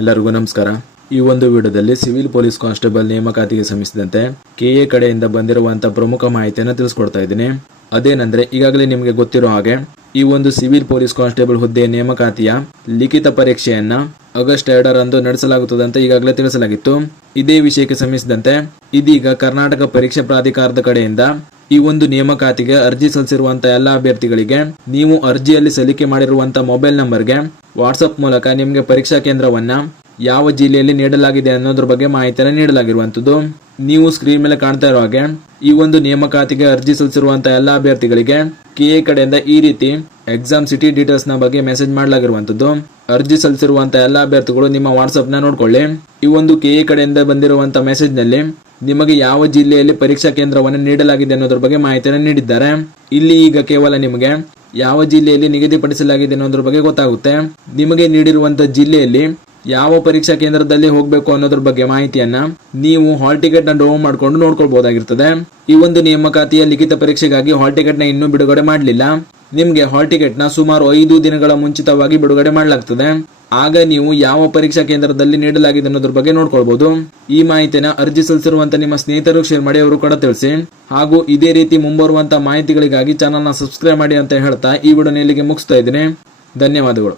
ಎಲ್ಲರಿಗೂ ನಮಸ್ಕಾರ. ಈ ಒಂದು ವಿಡಿಯೋದಲ್ಲಿ ಸಿವಿಲ್ ಪೊಲೀಸ್ ಕಾನ್ಸ್ಟೇಬಲ್ ನೇಮಕಾತಿಗೆ ಸಂಬಂಧಿಸಿದಂತೆ ಕೆಎ ಕಡೆಯಿಂದ ಬಂದಿರುವಂತಹ ಪ್ರಮುಖ ಮಾಹಿತಿಯನ್ನು ತಿಳಿಸ್ಕೊಡ್ತಾ ಇದ್ದೀನಿ. ಅದೇನೆಂದ್ರೆ, ಈಗಾಗಲೇ ನಿಮಗೆ ಗೊತ್ತಿರೋ ಹಾಗೆ ಈ ಒಂದು ಸಿವಿಲ್ ಪೊಲೀಸ್ ಕಾನ್ಸ್ಟೇಬಲ್ ಹುದ್ದೆ ನೇಮಕಾತಿಯ ಲಿಖಿತ ಪರೀಕ್ಷೆಯನ್ನ ಆಗಸ್ಟ್ 2ರಂದು ನಡೆಸಲಾಗುತ್ತದೆ ಅಂತ ಈಗಾಗಲೇ ತಿಳಿಸಲಾಗಿತ್ತು. ಇದೇ ವಿಷಯಕ್ಕೆ ಸಂಬಂಧಿಸಿದಂತೆ ಇದೀಗ ಕರ್ನಾಟಕ ಪರೀಕ್ಷಾ ಪ್ರಾಧಿಕಾರದ ಕಡೆಯಿಂದ ಈ ಒಂದು ನೇಮಕಾತಿಗೆ ಅರ್ಜಿ ಸಲ್ಲಿಸಿರುವಂತಹ ಎಲ್ಲ ಅಭ್ಯರ್ಥಿಗಳಿಗೆ ನೀವು ಅರ್ಜಿಯಲ್ಲಿ ಸಲ್ಲಿಕೆ ಮಾಡಿರುವಂತಹ ಮೊಬೈಲ್ ನಂಬರ್ಗೆ ವಾಟ್ಸ್ಆಪ್ ಮೂಲಕ ನಿಮಗೆ ಪರೀಕ್ಷಾ ಕೇಂದ್ರವನ್ನ ಯಾವ ಜಿಲ್ಲೆಯಲ್ಲಿ ನೀಡಲಾಗಿದೆ ಅನ್ನೋದ್ರ ಬಗ್ಗೆ ಮಾಹಿತಿಯನ್ನು ನೀಡಲಾಗಿರುವಂತದ್ದು. ನೀವು ಸ್ಕ್ರೀನ್ ಮೇಲೆ ಕಾಣ್ತಾ ಇರೋ ಹಾಗೆ ಈ ಒಂದು ನೇಮಕಾತಿಗೆ ಅರ್ಜಿ ಸಲ್ಲಿಸಿರುವಂತಹ ಎಲ್ಲ ಅಭ್ಯರ್ಥಿಗಳಿಗೆ ಕೆಎ ಕಡೆಯಿಂದ ಈ ರೀತಿ ಎಕ್ಸಾಮ್ ಸಿಟಿ ಡೀಟೇಲ್ಸ್ ನ ಬಗ್ಗೆ ಮೆಸೇಜ್ ಮಾಡಲಾಗಿರುವಂತದ್ದು. ಅರ್ಜಿ ಸಲ್ಲಿಸಿರುವಂತಹ ಎಲ್ಲ ಅಭ್ಯರ್ಥಿಗಳು ನಿಮ್ಮ ವಾಟ್ಸ್ಆಪ್ ನ ನೋಡ್ಕೊಳ್ಳಿ. ಈ ಒಂದು ಕೆಎ ಕಡೆಯಿಂದ ಬಂದಿರುವಂತಹ ಮೆಸೇಜ್ ನಲ್ಲಿ ನಿಮಗೆ ಯಾವ ಜಿಲ್ಲೆಯಲ್ಲಿ ಪರೀಕ್ಷಾ ಕೇಂದ್ರವನ್ನು ನೀಡಲಾಗಿದೆ ಅನ್ನೋದ್ರ ಬಗ್ಗೆ ಮಾಹಿತಿಯನ್ನು ನೀಡಿದ್ದಾರೆ. ಇಲ್ಲಿ ಈಗ ಕೇವಲ ನಿಮಗೆ ಯಾವ ಜಿಲ್ಲೆಯಲ್ಲಿ ನಿಗದಿಪಡಿಸಲಾಗಿದೆ ಅನ್ನೋದ್ರ ಬಗ್ಗೆ ಗೊತ್ತಾಗುತ್ತೆ. ನಿಮಗೆ ನೀಡಿರುವಂತಹ ಜಿಲ್ಲೆಯಲ್ಲಿ ಯಾವ ಪರೀಕ್ಷಾ ಕೇಂದ್ರದಲ್ಲಿ ಹೋಗಬೇಕು ಅನ್ನೋದ್ರ ಬಗ್ಗೆ ಮಾಹಿತಿಯನ್ನ ನೀವು ಹಾಲ್ ಟಿಕೆಟ್ ನ ಡೌನ್ಲೋಡ್ ಮಾಡ್ಕೊಂಡು ನೋಡ್ಕೊಳ್ಬಹುದಾಗಿರ್ತದೆ. ಈ ಒಂದು ನೇಮಕಾತಿಯ ಲಿಖಿತ ಪರೀಕ್ಷೆಗಾಗಿ ಹಾಲ್ ಟಿಕೆಟ್ ನ ಇನ್ನೂ ಬಿಡುಗಡೆ ಮಾಡಲಿಲ್ಲ. ನಿಮ್ಗೆ ಹಾಲ್ ಟಿಕೆಟ್ ನ ಸುಮಾರು 5 ದಿನಗಳ ಮುಂಚಿತವಾಗಿ ಬಿಡುಗಡೆ ಮಾಡಲಾಗ್ತದೆ. ಆಗ ನೀವು ಯಾವ ಪರೀಕ್ಷಾ ಕೇಂದ್ರದಲ್ಲಿ ನೀಡಲಾಗಿದೆ ಅನ್ನೋದ್ರ ಬಗ್ಗೆ ನೋಡ್ಕೊಳ್ಬಹುದು. ಈ ಮಾಹಿತಿನ ಅರ್ಜಿ ಸಲ್ಲಿಸಿರುವಂತ ನಿಮ್ಮ ಸ್ನೇಹಿತರು ಶೇರ್ ಮಾಡಿ, ಅವರು ಕೂಡ ತಿಳಿಸಿ. ಹಾಗೂ ಇದೇ ರೀತಿ ಮುಂಬರುವಂತಹ ಮಾಹಿತಿಗಳಿಗಾಗಿ ಚಾನಲ್ ನ ಸಬ್ಸ್ಕ್ರೈಬ್ ಮಾಡಿ ಅಂತ ಹೇಳ್ತಾ ಈ ವಿಡಿಯೋನ ಇಲ್ಲಿಗೆ ಮುಗಿಸ್ತಾ ಇದ್ದೀನಿ. ಧನ್ಯವಾದಗಳು.